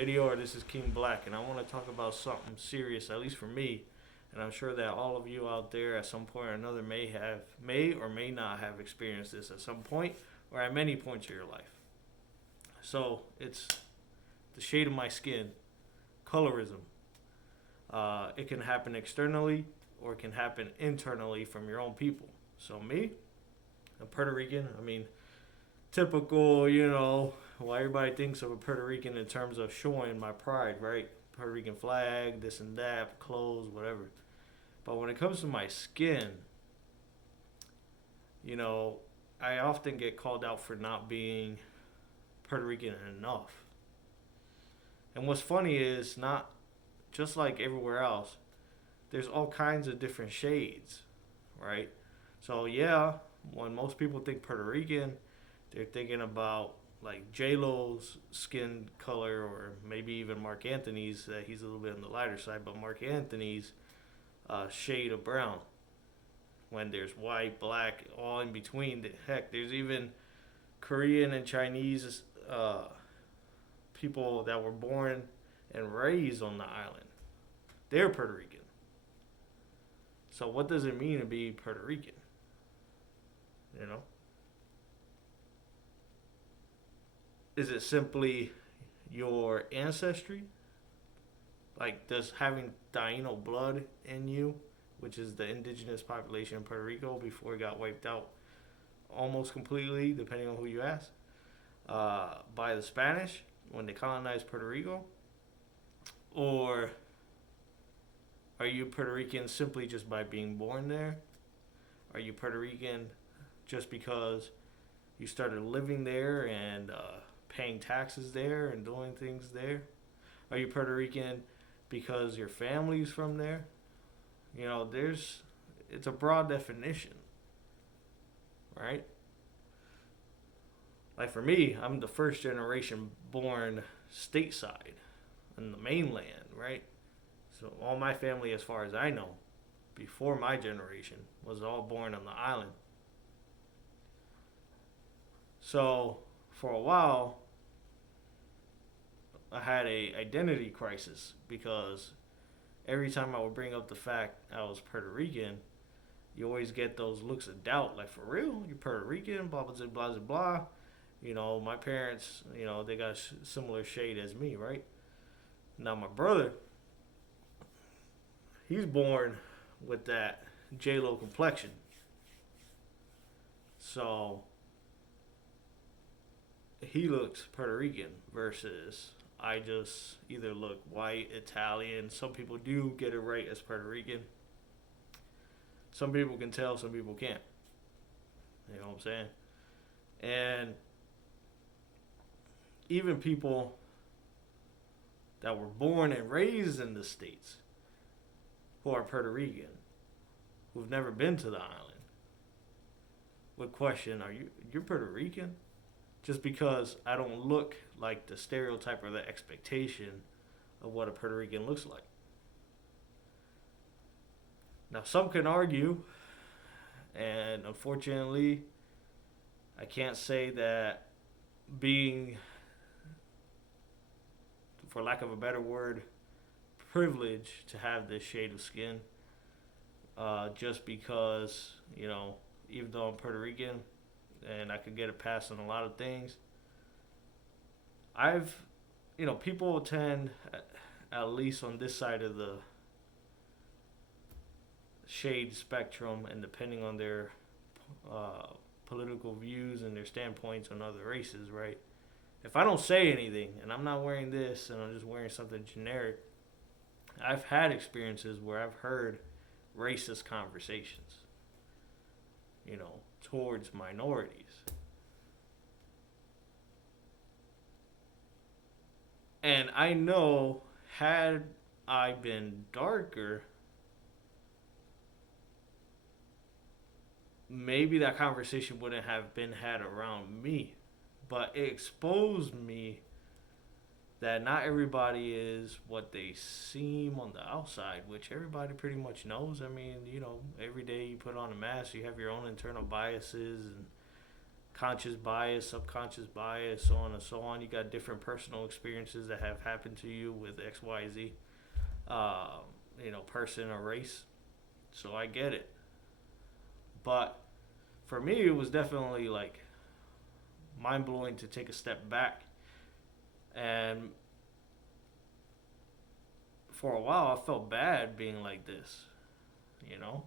Idior, this is King Black, and I want to talk about something serious, at least for me, and I'm sure that all of you out there at some point or another may or may not have experienced this at some point or at many points of your life. So it's the shade of my skin, colorism. It can happen externally or it can happen internally from your own people. So me, I'm Puerto Rican. I mean, typical, well, everybody thinks of a Puerto Rican in terms of showing my pride, right? Puerto Rican flag, this and that, clothes, whatever. But when it comes to my skin, you know, I often get called out for not being Puerto Rican enough. And what's funny is not just like everywhere else, there's all kinds of different shades, right? So yeah, when most people think Puerto Rican, they're thinking about like J Lo's skin color, or maybe even Mark Anthony's. He's a little bit on the lighter side, but Mark Anthony's shade of brown. When there's white, black, all in between. Heck, there's even Korean and Chinese people that were born and raised on the island. They're Puerto Rican. So what does it mean to be Puerto Rican? You know? Is it simply your ancestry? Like, does having Taino blood in you, which is the indigenous population in Puerto Rico before it got wiped out almost completely, depending on who you ask, by the Spanish when they colonized Puerto Rico? Or are you Puerto Rican simply just by being born there? Are you Puerto Rican just because you started living there and paying taxes there and doing things there? Are you Puerto Rican because your family's from there? You know, it's a broad definition, right? Like for me, I'm the first generation born stateside in the mainland, right? So all my family, as far as I know, before my generation, was all born on the island. So for a while, I had a identity crisis because every time I would bring up the fact I was Puerto Rican, you always get those looks of doubt, like, for real? You're Puerto Rican? Blah, blah, blah, blah, blah. You know, my parents, they got similar shade as me, right? Now, my brother, he's born with that J-Lo complexion. So, he looks Puerto Rican versus I just either look white, Italian. Some people do get it right as Puerto Rican. Some people can tell, some people can't. You know what I'm saying? And even people that were born and raised in the States who are Puerto Rican, who've never been to the island, would question, you're Puerto Rican? Just because I don't look like the stereotype or the expectation of what a Puerto Rican looks like. Now, some can argue, and unfortunately, I can't say that being, for lack of a better word, privileged to have this shade of skin, just because, even though I'm Puerto Rican, and I could get a pass on a lot of things. People tend, at least on this side of the shade spectrum, and depending on their political views and their standpoints on other races, right? If I don't say anything, and I'm not wearing this, and I'm just wearing something generic, I've had experiences where I've heard racist conversations, towards minorities. And I know, had I been darker, maybe that conversation wouldn't have been had around me. But it exposed me that not everybody is what they seem on the outside, which everybody pretty much knows. I mean, every day you put on a mask, you have your own internal biases and conscious bias, subconscious bias, so on and so on. You got different personal experiences that have happened to you with X, Y, Z, um, person or race. So I get it. But for me, it was definitely like mind blowing to take a step back. And for a while, I felt bad being like this, you know?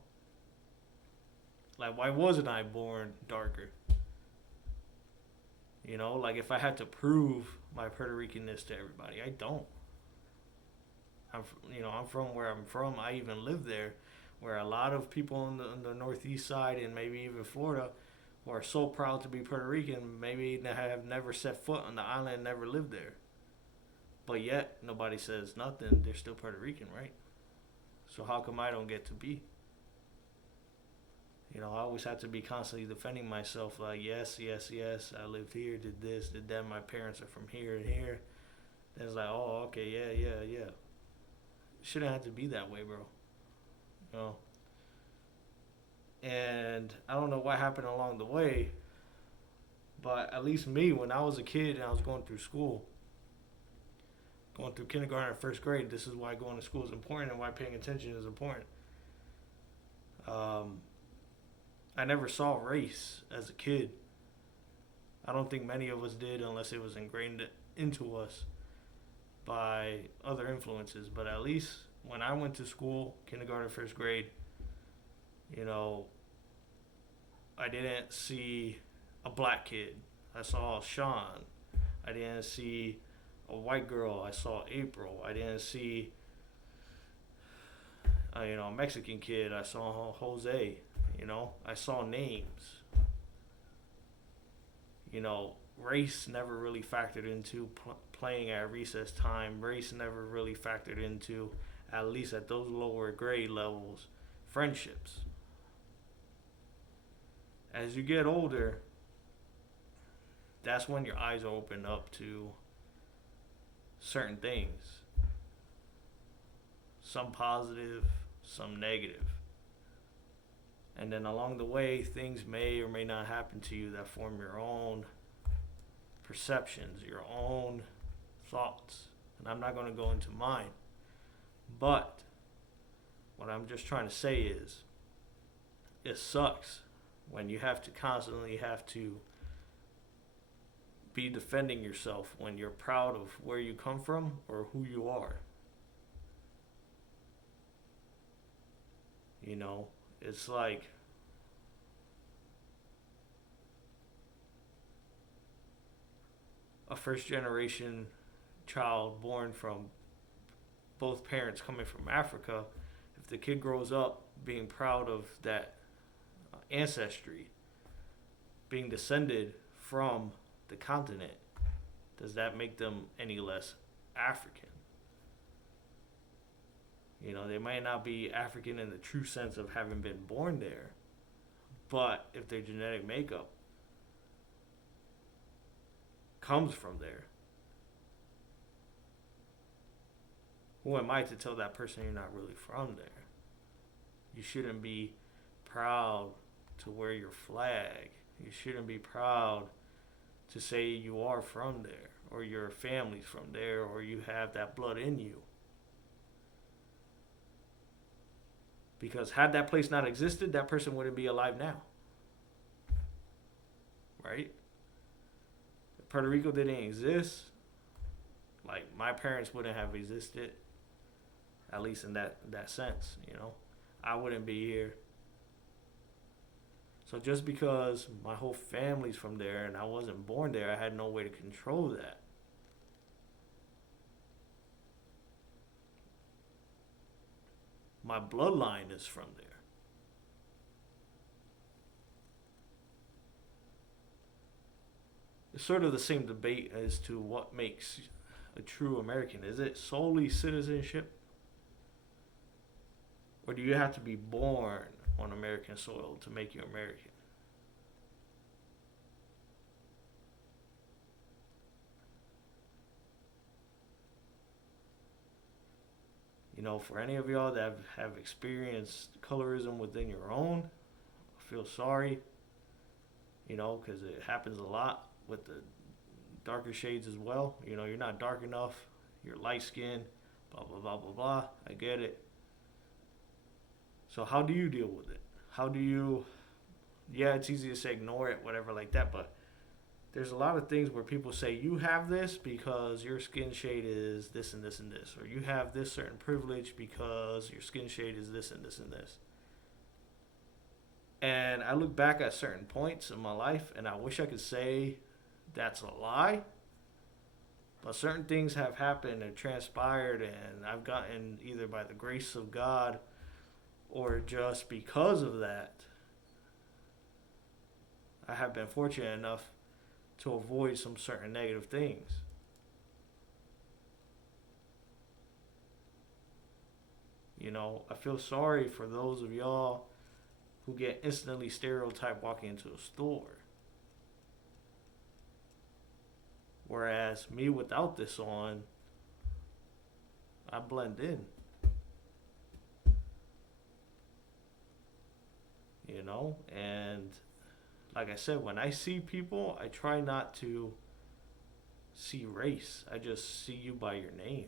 Like, why wasn't I born darker? Like if I had to prove my Puerto Ricanness to everybody, I don't. I'm from where I'm from. I even live there, where a lot of people on the northeast side and maybe even Florida who are so proud to be Puerto Rican, maybe have never set foot on the island, never lived there. But yet nobody says nothing. They're still Puerto Rican, right? So how come I don't get to be? I always had to be constantly defending myself. Like, yes, yes, yes, I lived here, did this, did that. My parents are from here and here. Then it's like, oh, okay, yeah, yeah, yeah. Shouldn't have to be that way, bro. You know. And I don't know what happened along the way, but at least me, when I was a kid and I was going through school, going through kindergarten and first grade, this is why going to school is important and why paying attention is important. I never saw race as a kid. I don't think many of us did unless it was ingrained into us by other influences. But at least when I went to school, kindergarten, first grade, I didn't see a black kid. I saw Sean. I didn't see a white girl. I saw April. I didn't see, a Mexican kid. I saw Jose. I saw names. Race never really factored into playing at recess time. Race never really factored into, at least at those lower grade levels, friendships. As you get older, that's when your eyes open up to certain things. Some positive, some negative. And then along the way, things may or may not happen to you that form your own perceptions, your own thoughts. And I'm not going to go into mine. But what I'm just trying to say is, it sucks when you have to constantly have to be defending yourself when you're proud of where you come from or who you are. It's like a first generation child born from both parents coming from Africa. If the kid grows up being proud of that ancestry, being descended from the continent, does that make them any less African? They might not be African in the true sense of having been born there, but if their genetic makeup comes from there, who am I to tell that person you're not really from there? You shouldn't be proud to wear your flag. You shouldn't be proud to say you are from there, or your family's from there, or you have that blood in you. Because had that place not existed, that person wouldn't be alive now. Right? If Puerto Rico didn't exist, like my parents wouldn't have existed, at least in that sense, I wouldn't be here. So just because my whole family's from there and I wasn't born there, I had no way to control that. My bloodline is from there. It's sort of the same debate as to what makes a true American. Is it solely citizenship? Or do you have to be born on American soil to make you American? For any of y'all that have experienced colorism within your own, I feel sorry. because it happens a lot with the darker shades as well. You're not dark enough, you're light skinned, blah, blah, blah, blah, blah. I get it. So, how do you deal with it? How do you, yeah, it's easy to say ignore it, whatever, like that, but there's a lot of things where people say you have this because your skin shade is this and this and this, or you have this certain privilege because your skin shade is this and this and this. And I look back at certain points in my life and I wish I could say that's a lie. But certain things have happened and transpired, and I've gotten, either by the grace of God or just because of that, I have been fortunate enough to avoid some certain negative things. I feel sorry for those of y'all who get instantly stereotyped walking into a store. Whereas me without this on, I blend in. And like I said, when I see people, I try not to see race. I just see you by your name.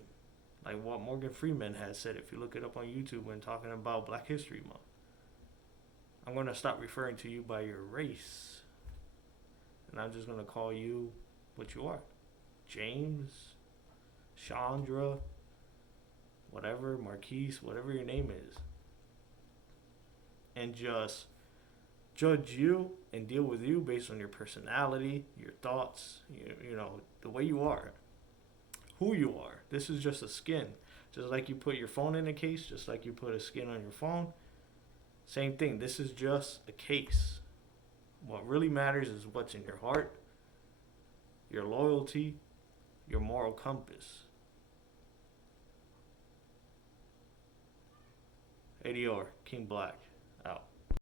Like what Morgan Freeman has said, if you look it up on YouTube when talking about Black History Month. I'm going to stop referring to you by your race. And I'm just going to call you what you are. James, Chandra, whatever, Marquise, whatever your name is. And just judge you and deal with you based on your personality, your thoughts, the way you are, who you are. This is just a skin. Just like you put your phone in a case, just like you put a skin on your phone. Same thing. This is just a case. What really matters is what's in your heart, your loyalty, your moral compass. ADR, King Black, out.